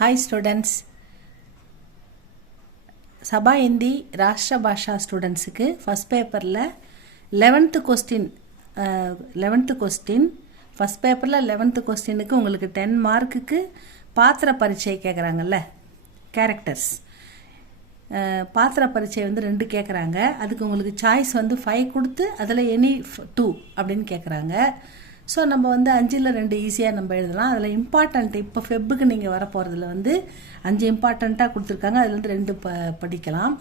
Hi students. சபா இந்தி ராஷ்டிர பாஷா ஸ்டூடெண்ட்ஸுக்கு first பேப்பரில் 11th question first பேப்பரில் 11th கொஸ்டினுக்கு உங்களுக்கு 10 மார்க்குக்கு பாத்திர பரீட்சை கேட்குறாங்கல்ல, கேரக்டர்ஸ் பாத்திர பரீட்சை வந்து 2 கேட்குறாங்க. அதுக்கு உங்களுக்கு சாய்ஸ் வந்து 5 கொடுத்து அதில் எனி 2 அப்படின்னு கேட்குறாங்க. ஸோ நம்ம வந்து 5ல் 2 ஈஸியாக நம்ம எழுதலாம். அதில் இம்பார்ட்டண்ட் இப்போ ஃபெப்புக்கு நீங்கள் வர போகிறதுல வந்து 5 இம்பார்ட்டண்ட்டாக கொடுத்துருக்காங்க. அதுலேருந்து 2 படிக்கலாம்.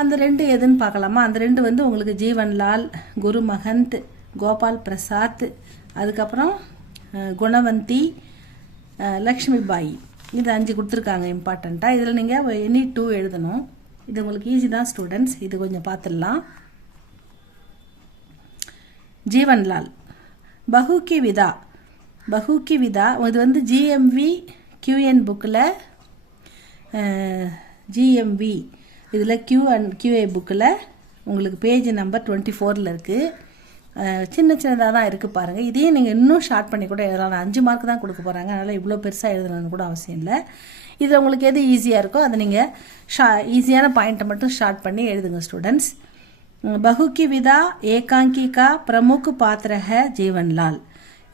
அந்த 2 எதுன்னு பார்க்கலாமா? அந்த 2 வந்து உங்களுக்கு ஜீவன்லால், குரு மகந்த், கோபால் பிரசாத், அதுக்கப்புறம் குணவந்தி, லக்ஷ்மி பாய், இது 5 கொடுத்துருக்காங்க இம்பார்ட்டண்ட்டாக. இதில் நீங்கள் எனி 2 எழுதணும். இது உங்களுக்கு ஈஸி தான் ஸ்டூடெண்ட்ஸ். இது கொஞ்சம் பார்த்துடலாம். ஜீவன்லால் பஹு கி விதா இது வந்து ஜிஎம்வி கியூஎன் புக்கில், ஜிஎம்வி இதில் கியூஏ புக்கில் உங்களுக்கு பேஜ் நம்பர் 24 இருக்குது. சின்னதாக தான் இருக்குது பாருங்கள். இதையும் நீங்கள் இன்னும் ஷார்ட் பண்ணி கூட எழுதலாம். 5 மார்க் தான் கொடுக்க போகிறாங்க, அதனால் இவ்வளோ பெருசாக எழுதணும்னு கூட அவசியம் இல்லை. இதில் உங்களுக்கு எது ஈஸியாக இருக்கோ அதை நீங்கள் ஈஸியான பாயிண்ட்டை மட்டும் ஷார்ட் பண்ணி எழுதுங்க ஸ்டூடெண்ட்ஸ். பஹு கி விதா ஏகாங்கி கா பிரமுக் பாத்திர ஹை ஜீவன்லால்.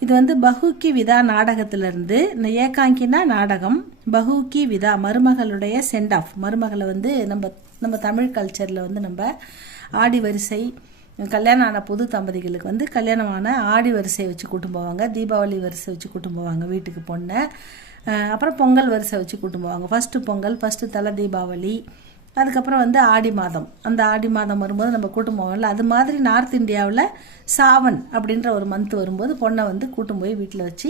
இது வந்து பஹு கி விதா நாடகத்திலிருந்து, ஏகாங்கினா நாடகம், பஹு கி விதா மருமகளுடைய சென்ட் ஆஃப். மருமகளை வந்து நம்ம தமிழ் கல்ச்சரில் வந்து நம்ம ஆடி வரிசை, கல்யாணம் ஆன புது தம்பதிகளுக்கு வந்து கல்யாணமான ஆடி வரிசை வச்சு கூட்டும் போவாங்க, தீபாவளி வரிசை வச்சு கூட்டும் போவாங்க வீட்டுக்கு பொண்ணை. அப்புறம் பொங்கல் வரிசை வச்சு கூட்டும் போவாங்க. ஃபஸ்ட்டு பொங்கல், ஃபஸ்ட்டு தலை தீபாவளி, அதுக்கப்புறம் வந்து ஆடி மாதம். அந்த ஆடி மாதம் வரும்போது நம்ம கூட்டும் போவோம்ல, அது மாதிரி நார்த் இந்தியாவில் சாவன் அப்படின்ற ஒரு மந்த் வரும்போது பொண்ணை வந்து கூட்டும் போய் வீட்டில் வச்சு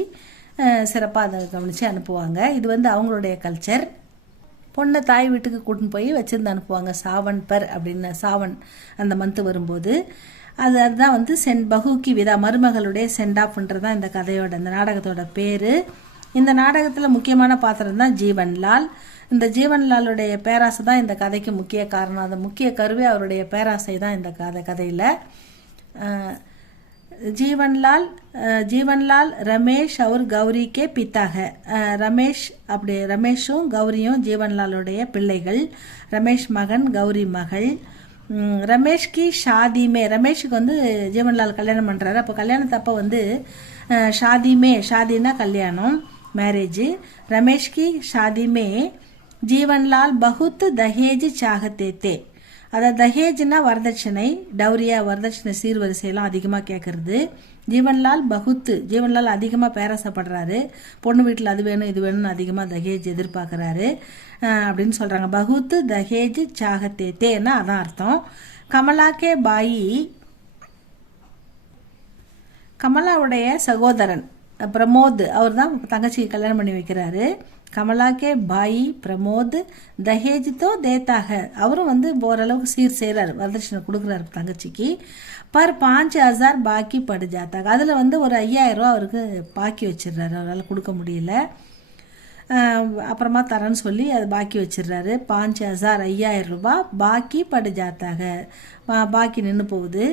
சிறப்பாக அதை கவனித்து அனுப்புவாங்க. இது வந்து அவங்களுடைய கல்ச்சர். பொண்ணை தாய் வீட்டுக்கு கூட்டின்னு போய் வச்சுருந்து அனுப்புவாங்க. சாவன் பர் அப்படின்னு சாவன் அந்த மந்த் வரும்போது அதுதான் வந்து பஹு கி விதா மருமகளுடைய சென்ட் ஆஃப்ன்றது தான் இந்த கதையோட, இந்த நாடகத்தோட பேர். இந்த நாடகத்தில் முக்கியமான பாத்திரம் தான் ஜீவன்லால். இந்த ஜீவன்லாலுடைய பேராசை தான் இந்த கதைக்கு முக்கிய காரணம். அந்த முக்கிய கருவே அவருடைய பேராசை தான் இந்த கதையில். ஜீவன்லால் ரமேஷ் அவர் கௌரிக்கே பித்தாக. ரமேஷும் கௌரியும் ஜீவன்லாலுடைய பிள்ளைகள். ரமேஷ் மகன், கௌரி மகள். ரமேஷ்கி ஷாதிமே, ரமேஷுக்கு வந்து ஜீவன்லால் கல்யாணம் பண்ணுறாரு. அப்போ கல்யாணத்தப்போ வந்து ஷாதினா கல்யாணம், மேரேஜ். ரமேஷ்கி ஷாதிமே ஜீவன்லால் பகுத் தஹேஜ் சாகத்தே தே. அதாவது தஹேஜ்னா வரதட்சணை, டௌரியா வரதட்சணை சீர்வரிசையெல்லாம் அதிகமாக கேட்கறது. ஜீவன்லால் அதிகமாக பேராசைப்படுறாரு. பொண்ணு வீட்டில் அது வேணும் இது வேணும்னு அதிகமாக தஹேஜ் எதிர்பார்க்குறாரு அப்படின்னு சொல்கிறாங்க. பகுத் தஹேஜ் சாகத்தே தேன்னா அதான் அர்த்தம். கமலாக்கே பாயி, கமலாவுடைய சகோதரன் பிரமோத், அவர் தான் தங்கச்சி கல்யாணம் பண்ணி வைக்கிறாரு. கமலாக்கே பாயி பிரமோத் தஹேஜ் தோ தேத்தாக, அவரும் வந்து ஓரளவுக்கு சீர் செய்கிறார், வரதட்சணை கொடுக்குறாரு தங்கச்சிக்கு. பர் 5000 பாக்கி படு ஜாத்தாக, அதில் வந்து ஒரு 5000 ரூபா அவருக்கு பாக்கி வச்சிடுறாரு. அவரால் கொடுக்க முடியல, அப்புறமா தரேன்னு சொல்லி அது பாக்கி வச்சிடுறாரு. 5000 ரூபா பாக்கி படு ஜாத்தாக, பாக்கி நின்று போகுது.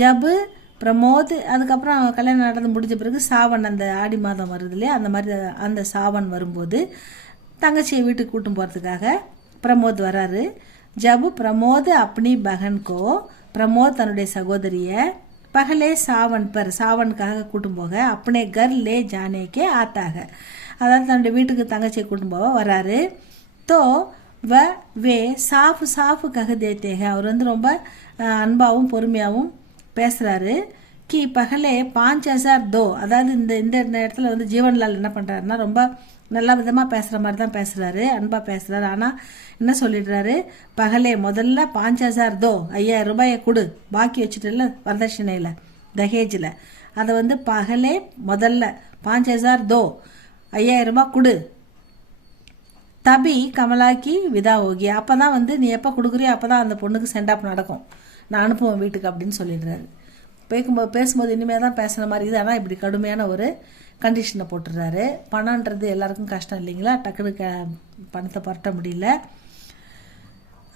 ஜபு பிரமோத், அதுக்கப்புறம் கல்யாணம் நடந்து முடிஞ்ச பிறகு சாவன், அந்த ஆடி மாதம் வருது இல்லையா, அந்த மாதிரி அந்த சாவன் வரும்போது தங்கச்சியை வீட்டுக்கு கூட்டும் போகிறதுக்காக பிரமோத் வராரு. ஜபு பிரமோத் அப்பனி பகன்கோ, பிரமோத் தன்னுடைய சகோதரியை பகலே சாவன் பர், சாவனுக்காக கூட்டும் போக, அப்பனே கர் லே ஜானேக்கே ஆத்தாக, அதாவது தன்னுடைய வீட்டுக்கு தங்கச்சியை கூட்டும் போக வராரு. தோ வே சாஃபு கக தேத்தேக, அவர் வந்து ரொம்ப அன்பாகவும் பொறுமையாகவும் பேசுகிறாரு. கி பகலே 5000 தோ, அதாவது இந்த இடத்துல வந்து ஜீவன்லால் என்ன பண்ணுறாருன்னா ரொம்ப நல்ல விதமாக பேசுகிற மாதிரி தான் பேசுகிறாரு, அன்பாக பேசுகிறாரு. ஆனால் என்ன சொல்லிடுறாரு, பகலே முதல்ல 5000 தோ, 5000 ரூபாயை கொடு, பாக்கி வச்சுட்டுல வரதட்சணையில் தஹேஜில், அதை வந்து பகலே முதல்ல 5000 தோ, 5000 ரூபாய் கொடு. தபி கமலாக்கி விதா ஓகி, அப்போ தான் வந்து நீ எப்போ கொடுக்குறியோ அப்போ தான் அந்த பொண்ணுக்கு சென்ட் ஆஃப் நடக்கும், நான் அனுப்புவேன் வீட்டுக்கு அப்படின்னு சொல்லிடுறாரு. பேசும்போது இனிமேல் தான் பேசுன மாதிரி இது, ஆனால் இப்படி கடுமையான ஒரு கண்டிஷனை போட்டுடுறாரு. பணன்றது எல்லாருக்கும் கஷ்டம் இல்லைங்களா, டக்குனு பணத்தை பரட்ட முடியல.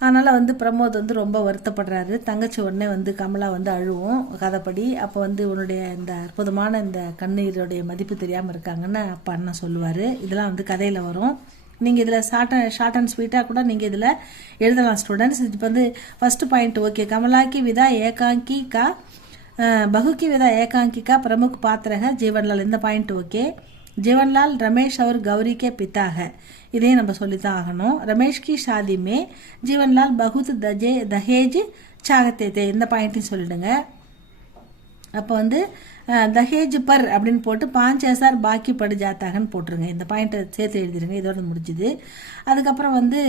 அதனால் வந்து பிரமோத் வந்து ரொம்ப வருத்தப்படுறாரு. தங்கச்சி உடனே வந்து கமலா வந்து அழுவும் கதைப்படி. அப்போ வந்து உன்னுடைய இந்த அற்புதமான இந்த கண்ணீருடைய மதிப்பு தெரியாமல் இருக்காங்கன்னு அப்பா அண்ணன் சொல்லுவார். இதெல்லாம் வந்து கதையில் வரும். நீங்கள் இதில் ஷார்ட் அண்ட் ஸ்வீட்டாக கூட நீங்கள் இதில் எழுதலாம் ஸ்டூடெண்ட்ஸ். இப்போ வந்து ஃபஸ்ட்டு பாயிண்ட் ஓகே, கமலாக்கி விதா ஏகாங்கி கா बहू की विदा एकांकी का प्रमुख पात्र है जीवनलाल. இந்த பாயிண்ட் ஓகே. जीवनलाल रमेश और गौरी के पिता है. இதையும் நம்ம சொல்லித்தான் ஆகணும். रमेश की शादी में जीवनलाल बहुत दहेज चाहते थे. இந்த பாயிண்ட்டையும் சொல்லிடுங்க. அப்போ வந்து दहेज पर அப்படின்னு போட்டு 5000 பாக்கி படு ஜாத்தாகன்னு போட்டுருங்க. இந்த பாயிண்ட்டை சேர்த்து எழுதிடுங்க. இதோட முடிஞ்சுது. அதுக்கப்புறம் வந்து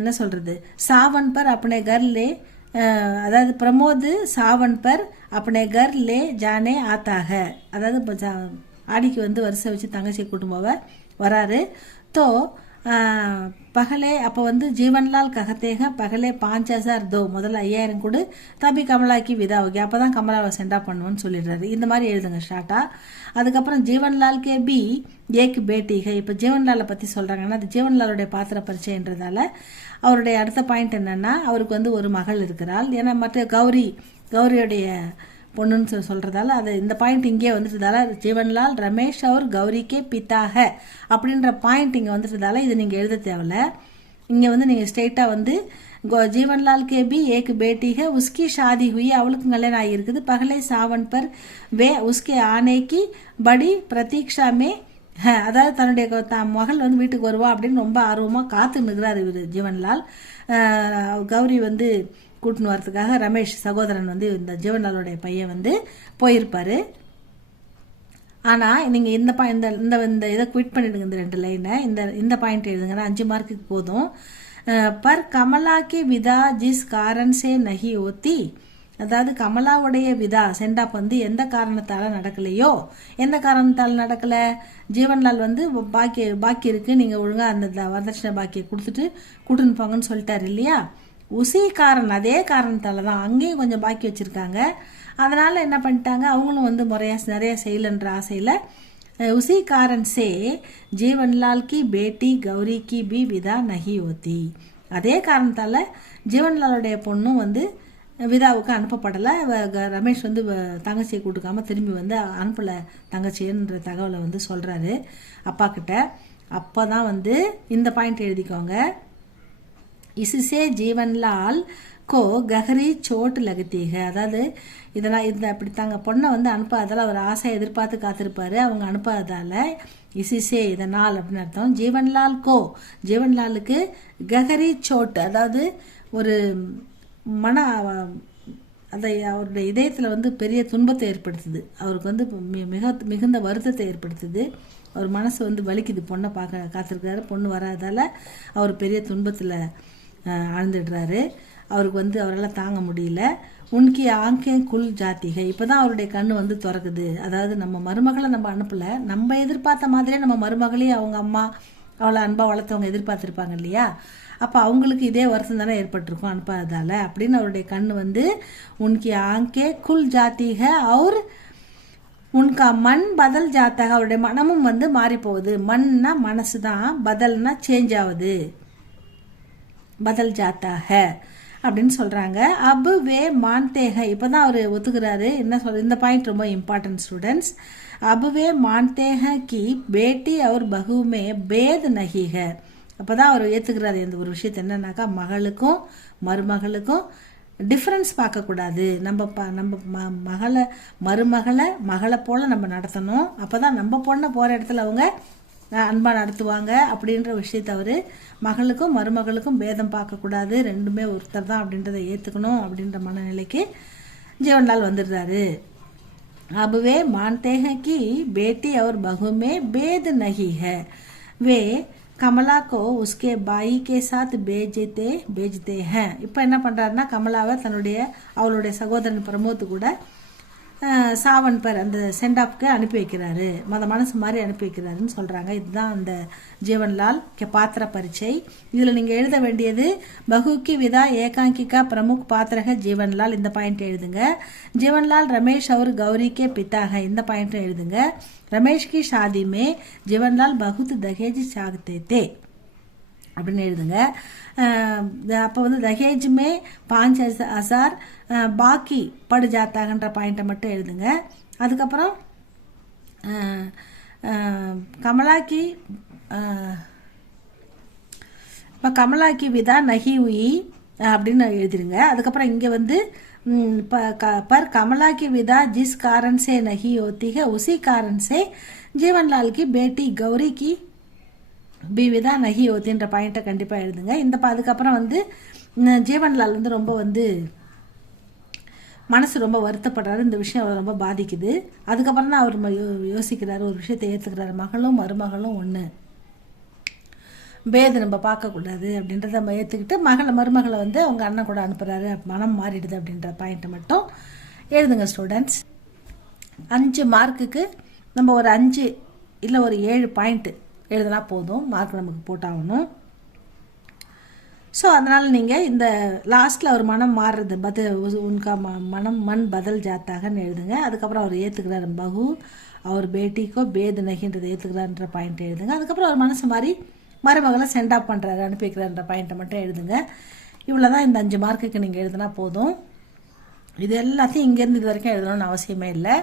என்ன சொல்கிறது, सावन पर अपने घर ले, அதாவது பிரமோத் सावन पर अपने घर ले जाने आता है. அதாவது ஆடிக்கு வந்து வரிசை வச்சு தங்கச்சியை கூட்டும் போக வராரு. तो பகலே அப்போ வந்து ஜீவன்லால் ககத்தேக பகலே 5000 தோ, முதல்ல 5000 கொடு, தபி கமலாக்கி விதா ஓகே, அப்போ தான் கமலாவை சென்டா பண்ணுவோன்னு சொல்லிடுறாரு. இந்த மாதிரி எழுதுங்க ஷார்ட்டாக. அதுக்கப்புறம் ஜீவன்லால் கே பி ஏக் பேட்டிக. இப்போ ஜீவன்லாலை பற்றி சொல்கிறாங்கன்னா அது ஜீவன்லாலுடைய பாத்திர பரிச்சயன்றதால அவருடைய அடுத்த பாயிண்ட் என்னென்னா அவருக்கு வந்து ஒரு மகள் இருக்கிறாள். ஏன்னா மற்ற கௌரியுடைய பொண்ணுன்னு சொல்கிறதால அது இந்த பாயிண்ட் இங்கே வந்துட்டதால ஜீவன்லால் ரமேஷ் அவர் கௌரிக்கே பித்தாக அப்படின்ற பாயிண்ட் இங்கே வந்துட்டதால இது நீங்கள் எழுத தேவையில்ல. இங்கே வந்து நீங்கள் ஸ்ட்ரெயிட்டாக வந்து जीवनलाल के भी एक बेटी है, उसकी शादी हुई, அவளுக்கு கல்யாணம் ஆகியிருக்குது. பகலே சாவன் பர் வே உஸ்கே ஆனே கி படி பிரதீக்ஷா மே, அதாவது தன்னுடைய மகள் வந்து வீட்டுக்கு வருவா அப்படின்னு ரொம்ப ஆர்வமாக காத்து நிற்கிறார் இவர் ஜீவன்லால். கௌரி வந்து கூட்டின்னு வரதுக்காக ரமேஷ் சகோதரன் வந்து இந்த ஜீவன்லாலுடைய பையன் வந்து போயிருப்பார். ஆனால் நீங்கள் இந்த இதை குவிட் பண்ணிடுங்க. இந்த 2 லைனை இந்த பாயிண்ட் எழுதுங்கன்னா 5 மார்க்குக்கு போதும். पर कमला की विदा जिस कारण से नहीं होती, அதாவது கமலாவுடைய விதா சென்டாப் வந்து எந்த காரணத்தால் நடக்கலையோ, எந்த காரணத்தால் நடக்கலை, ஜீவன்லால் வந்து பாக்கி இருக்குது, நீங்கள் ஒழுங்காக அந்த வரதட்சணை பாக்கியை கொடுத்துட்டு கூட்டுன்னு போங்கன்னு சொல்லிட்டாரு இல்லையா, உசி காரணம் அதே காரணத்தால் தான் அங்கேயும் கொஞ்சம் பாக்கி வச்சுருக்காங்க. அதனால் என்ன பண்ணிட்டாங்க, அவங்களும் வந்து முறையாக நிறைய செய்யலைன்ற ஆசையில் उसी कारण से जीवनलाल की बेटी गौरी की भी विदा नहीं होती. அதே காரணத்தால் ஜீவன்லாலுடைய பொண்ணும் வந்து விதாவுக்கு அனுப்பப்படலை. ரமேஷ் வந்து தங்கச்சியை கூட்டுக்காம திரும்பி வந்து அனுப்பலை தங்கச்சின்ற தகவலை வந்து சொல்கிறாரு அப்பா கிட்ட. அப்போ தான் வந்து இந்த பாயிண்ட் எழுதிக்கோங்க. इससे जीवनलाल को गहरी चोट लगती है. அதாவது இதெல்லாம் இப்படி தாங்க பொண்ணை வந்து அனுப்பாததால் அவர் ஆசை எதிர்பார்த்து காத்திருப்பாரு, அவங்க அனுப்பாததால இசிசே இதனால் அப்படின்னு அர்த்தம். ஜீவன்லாலுக்கு கஹரி சோட், அதாவது ஒரு அதை அவருடைய இதயத்தில் வந்து பெரிய துன்பத்தை ஏற்படுத்துது, அவருக்கு வந்து மிகுந்த வருத்தத்தை ஏற்படுத்துது, அவர் மனசு வந்து வலிக்குது. பொண்ணை பார்க்க காத்திருக்காரு, பொண்ணு வராதால அவர் பெரிய துன்பத்தில் ஆழ்ந்துடுறாரு. அவருக்கு வந்து அவரால் தாங்க முடியல. உன்கி ஆங்கே குல் ஜாத்திகை, இப்போ தான் அவருடைய கண்ணு வந்து திறக்குது. அதாவது நம்ம மருமகளை நம்ம அனுப்பலை, நம்ம எதிர்பார்த்த மாதிரியே நம்ம மருமகளையும் அவங்க அம்மா அவளை அன்பாக வளர்த்தவங்க எதிர்பார்த்துருப்பாங்க இல்லையா, அப்போ அவங்களுக்கு இதே வருத்தம் தானே ஏற்பட்டிருக்கும் அனுப்பாததால் அப்படின்னு அவருடைய கண்ணு வந்து உன்கி ஆங்கே குல் ஜாத்திகை அவர் உன்கா மண் பதல் ஜாத்தாக, அவருடைய மனமும் வந்து மாறி போகுது. மண்ணா மனசு தான், பதல்னா சேஞ்ச் ஆகுது, பதல் ஜாத்தாக அப்படின்னு சொல்கிறாங்க. அபு வே மான்தேக, இப்போ தான் அவர் ஒத்துக்கிறாரு. என்ன இந்த பாயிண்ட் ரொம்ப இம்பார்ட்டன்ட் ஸ்டூடெண்ட்ஸ். அபு வே மான்தேக கி பேட்டி அவர் பகுமே பேத் நஹிக, அப்போ தான் அவர் ஏற்றுக்கிறாரு இந்த ஒரு விஷயத்தை. என்னன்னாக்கா மகளுக்கும் மருமகளுக்கும் டிஃப்ரென்ஸ் பார்க்கக்கூடாது, நம்ம மகளை போல் நம்ம நடத்தணும், அப்போ தான் நம்ம பொண்ணை போகிற இடத்துல அவங்க அன்பாக நடத்துவாங்க அப்படின்ற விஷயத்தை அவர் மகளுக்கும் மருமகளுக்கும் பேதம் பார்க்கக்கூடாது, ரெண்டுமே ஒருத்தர் தான் அப்படின்றத ஏற்றுக்கணும் அப்படின்ற மனநிலைக்கு ஜீவன்லால் வந்துடுறாரு. அபுவே மான்தேக கி பேட்டி அவர் பகுமே பேத் நஹி है, வே கமலா கோ உஸ்கே பாயி கே சாத் பேஜ்தே हैं. இப்போ என்ன பண்ணுறாருன்னா கமலாவை அவளுடைய சகோதரன் பிரமோத் கூட சாவன் பர் அந்த சென்டாப்க்கு அனுப்பி வைக்கிறாரு, மனசு மாதிரி அனுப்பி வைக்கிறாருன்னு சொல்கிறாங்க. இதுதான் அந்த ஜீவன்லால் பாத்திர பரிச்சை. இதில் நீங்கள் எழுத வேண்டியது பகுக்கி விதா ஏகாங்கிகா பிரமுக் பாத்திரக ஜீவன்லால், இந்த பாயிண்ட் எழுதுங்க. ஜீவன்லால் ரமேஷ் அவர் கௌரிக்கே பித்தாக, இந்த பாயிண்ட்டும் எழுதுங்க. ரமேஷ் கி ஷாதி மே ஜீவன்லால் பகுத் தஹேஜ் சாகத்தே தே. அப்படின்னு எழுதுங்க. அப்போ வந்து தஹேஜ் மே 5,000 பாக்கி படு ஜாத்தாகன்ற பாயிண்ட்டை மட்டும் எழுதுங்க. அதுக்கப்புறம் கமலாக்கி இப்போ கமலாக்கி விதா நஹி உயி அப்படின்னு எழுதிடுங்க. அதுக்கப்புறம் இங்கே வந்து पर कमला की विदा जिस कारण से नहीं होती है उसी कारण से जीवनलाल की बेटी गौरी की भी विदा नहीं होतीன்ற பாயிண்ட்டை கண்டிப்பாக எழுதுங்க. அதுக்கப்புறம் வந்து ஜீவன்லால் வந்து ரொம்ப வந்து மனசு ரொம்ப வருத்தப்படுறாரு. இந்த விஷயம் அவரை ரொம்ப பாதிக்குது. அதுக்கப்புறம் தான் அவர் யோசிக்கிறாரு, ஒரு விஷயத்தை ஏற்றுக்கிறாரு, மகளும் மருமகளும் ஒன்று, பேது நம்ம பார்க்கக்கூடாது அப்படின்றத நம்ம ஏற்றுக்கிட்டு மருமகளை வந்து அவங்க அண்ணன் கூட அனுப்புகிறாரு, மனம் மாறிடுது அப்படின்ற பாயிண்ட்டை மட்டும் எழுதுங்க ஸ்டூடெண்ட்ஸ். 5 மார்க்குக்கு நம்ம ஒரு 5 இல்லை ஒரு 7 பாயிண்ட்டு எழுதினா போதும், மார்க் நமக்கு போட்டாகணும். ஸோ அதனால் நீங்கள் இந்த லாஸ்ட்டில் அவர் மனம் மாறுறது உன்கா மனம் மண் பதல் ஜாத்தாகன்னு எழுதுங்க. அதுக்கப்புறம் அவர் ஏற்றுக்கிறார் பகு அவர் பேட்டிக்கோ பேது நகின்றதை ஏற்றுக்கிறாருன்ற பாயிண்ட் எழுதுங்க. அதுக்கப்புறம் அவர் மனசு மாதிரி மருமகளை சென்ட் ஆஃப் பண்ணுறாரு, அனுப்பி வைக்கிறாருன்ற பாயிண்ட்டை மட்டும் எழுதுங்க. இவ்வளோ தான் இந்த 5 மார்க்குக்கு நீங்கள் எழுதினா போதும். இது எல்லாத்தையும் இங்கேருந்து இது வரைக்கும் எழுதணும்னு அவசியமே இல்லை.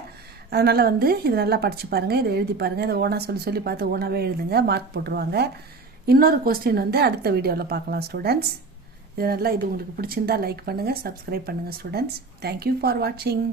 அதனால் வந்து இது நல்லா படித்து பாருங்கள், இதை எழுதி பாருங்கள், இதை ஓனாக சொல்லி பார்த்து ஓனாகவே எழுதுங்க, மார்க் போட்டுருவாங்க. இன்னொரு கொஸ்டின் வந்து அடுத்த வீடியோவில் பார்க்கலாம் ஸ்டூடெண்ட்ஸ். இது உங்களுக்கு பிடிச்சிருந்தா லைக் பண்ணுங்கள், சப்ஸ்கிரைப் பண்ணுங்கள் ஸ்டூடெண்ட்ஸ். தேங்க்யூ ஃபார் வாட்சிங்.